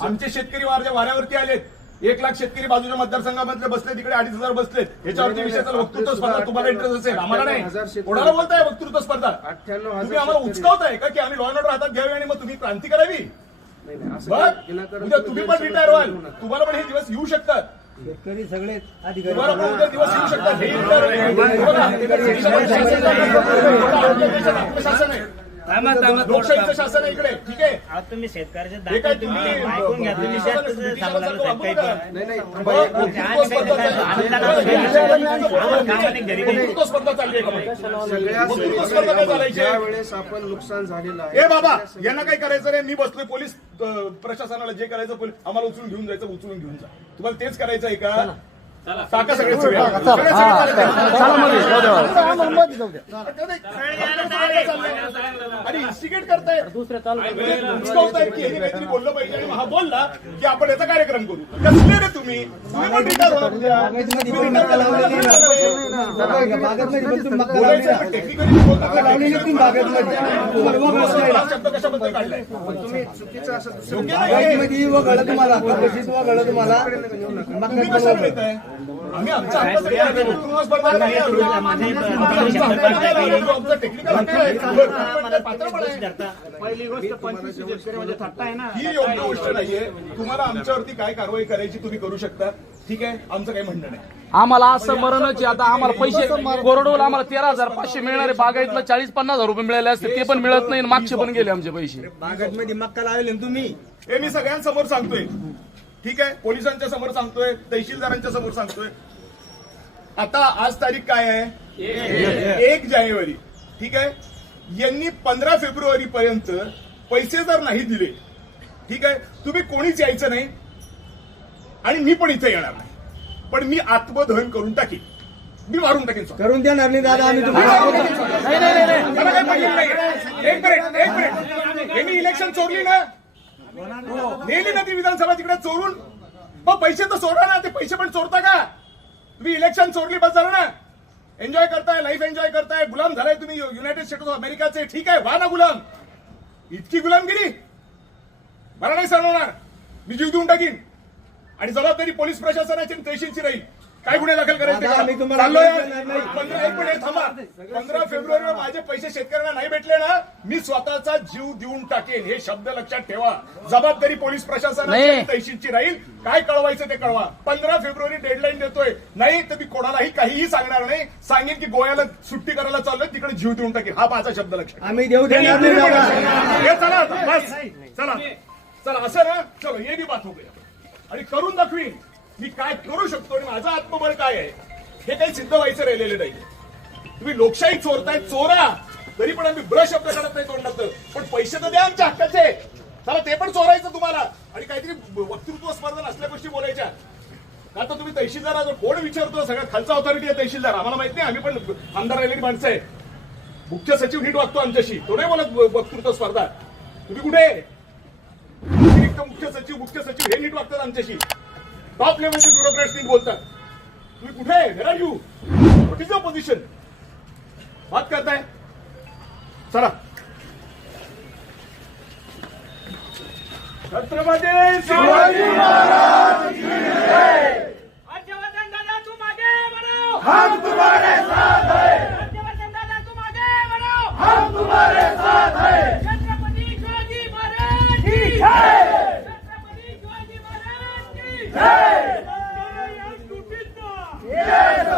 आमचे शेतकरी वाऱ्यावरती आलेत. 1 लाख शेतकरी बाजूच्या मतदारसंघामधले बसले, तिकडे 2,500 बसलेत. याच्यावरती विषयाचं वक्तृत्व स्पर्धा तुम्हाला इंटरेस्ट असेल, आम्हाला नाही. कोणाला बोलताय वक्तृत्व स्पर्धा? तुम्ही आम्हाला उचकावताय का की आम्ही लॉ अँड ऑर्डर हातात घ्यावी आणि मग तुम्ही क्रांती करावी? उद्या तुम्ही पण रिटायर व्हाल, तुम्हाला पण हे दिवस येऊ शकतात. शेतकरी सगळे तुम्हाला पण उद्या दिवस येऊ शकतात. हे शासन आहे, लोकशाहीचं शासन आहे इकडे. ठीक आहे, तुम्ही शेतकऱ्याचे हे काय दाखल तुम्ही ऐकून घ्या. तुम्ही वक्तृत्व स्पर्धा चालली आहे का? वक्तृत्व स्पर्धा काय चालायची? वेळेस आपण नुकसान झालेलं आहे. ए बाबा, यांना काय करायचं रे? मी बसलोय, पोलीस प्रशासनाला जे करायचं आम्हाला उचलून घेऊन जायचं, उचलून घेऊन जा. तुम्हाला तेच करायचं आहे का? टाका सगळे आणि इन्स्टिगेट करताय, उचकावताय की हे काहीतरी बोललं पाहिजे आणि हा बोलला की आपण याचा कार्यक्रम करू. कसले रे तुम्ही? तुम्ही पण रिटायर होणार उद्या. शब्द कशाबद्दल काढलाय? तुम्ही चुकीचं असं तुम्ही कशाला येताय? आम्ही आमच्या हक्कासाठी आलोय. वक्तृत्व स्पर्धा नाही आलोय. आमचं टेक्निकल हक्क आहे. पात्रपण आहे. पहिली गोष्ट 25 शेतकरी म्हणजे थट्टा आहे ना. ही योग्य गोष्ट नाहीये. तुम्हाला आमच्यावरती काय कारवाई करायची तुम्ही करू शकता. ठीक आहे, आमचं काही म्हणणं नाही. आम्हाला असं मरणच आता आम्हाला पैसे कोरडवला आम्हाला 13,500 मिळणारे, बागायतला 40-50 रुपये मिळाले असते, ते पण मिळत नाही. मागचे पण गेले आमचे पैसे. बागेत मध्ये मक्का लावले तुम्ही. हे मी सगळ्यांसमोर सांगतोय. ठीक आहे, पोलिसांच्या समोर सांगतोय, तहसीलदारांच्या समोर सांगतोय. आता आज तारीख काय आहे? 1 जानेवारी. ठीक आहे, यांनी 15 फेब्रुवारी पर्यंत पैसे जर नाही दिले, ठीक आहे, तुम्ही कोणीच यायचं नाही आणि मी पण इथे येणार नाही. पण मी आत्मदहन करून टाकीन, मी मारून टाकीन. करून देणार नाही दादा आम्ही तुम्हाला. मला काही पडलेलं नाही. एक मिनिट. यांनी इलेक्शन चोरली ना, नेली ना ती विधानसभा तिकडे चोरून. मग पैसे तर चोरा ना. ते पैसे पण चोरता का? तुम्ही इलेक्शन चोरली, बस झालं ना. एन्जॉय करताय, लाईफ एन्जॉय करताय, गुलाम झालाय तुम्ही युनायटेड स्टेट्स ऑफ अमेरिकाचे. ठीक आहे, व्हा ना गुलाम. इतकी गुलामगिरी मला नाही सांगणार. मी जीव देऊन टाकीन आणि जबाबदारी पोलीस प्रशासनाची आणि तहसीलची राहील. काय गुन्हे दाखल करायचे? 15 फेब्रुवारीला माझे पैसे शेतकऱ्यांना नाही भेटले ना, मी स्वतःचा जीव देऊन टाकेन. हे शब्द लक्षात ठेवा. जबाबदारी पोलीस प्रशासनाची आणि तहसीलची राहील. काय कळवायचं ते कळवा. 15 फेब्रुवारी डेडलाईन देतोय. नाही तर मी कोणालाही काहीही सांगणार नाही. सांगेन की गोव्याला सुट्टी करायला चाललोय, तिकडे जीव देऊन टाकेन. हा माझा शब्द लक्षात. आम्ही देऊ देणार नाही. चला बस, चला असं ना. चलो हे बी बात हो गया आणि करून दाखवीन मी काय करू शकतो आणि माझं आत्मबळ काय आहे. हे काही सिद्ध व्हायचं राहिलेलं नाही. तुम्ही लोकशाही चोरताय, चोरा. तरी पण आम्ही ब्रश शब्द करत नाही तोंडात. पण पैसे तर द्या आमच्या हक्काचे. चला ते पण चोरायचं तुम्हाला आणि काहीतरी वक्तृत्व स्पर्धा नसल्या गोष्टी बोलायच्या. आता तुम्ही तहसीलदार कोण विचारतो? सगळ्यात खालचा ऑथॉरिटी आहे तहसीलदार. आम्हाला माहित नाही, आम्ही पण आमदार राहिलेली माणसं आहे. मुख्य सचिव नीट वागतो आमच्याशी, तो नाही बोलत वक्तृत्व स्पर्धा. तुम्ही कुठे? मुख्य सचिव हे नीट वागतात आमच्याशी. टॉप लेवलचे ब्युरोक्रेट्स नीट बोलतात. तुम्ही कुठे? Where are you? What is your position? बात करताय. चला. छत्रपती शिवाजी महाराज की जय. हर्षवर्धन दादा तुम आगे बढ़ो, हम तुम्हारे साथ हैं. हर्षवर्धन दादा तुम आगे बढ़ो, हम तुम्हारे साथ हैं. छत्रपती शिवाजी महाराज की जय. छत्रपती शिवाजी महाराज की जय. जय.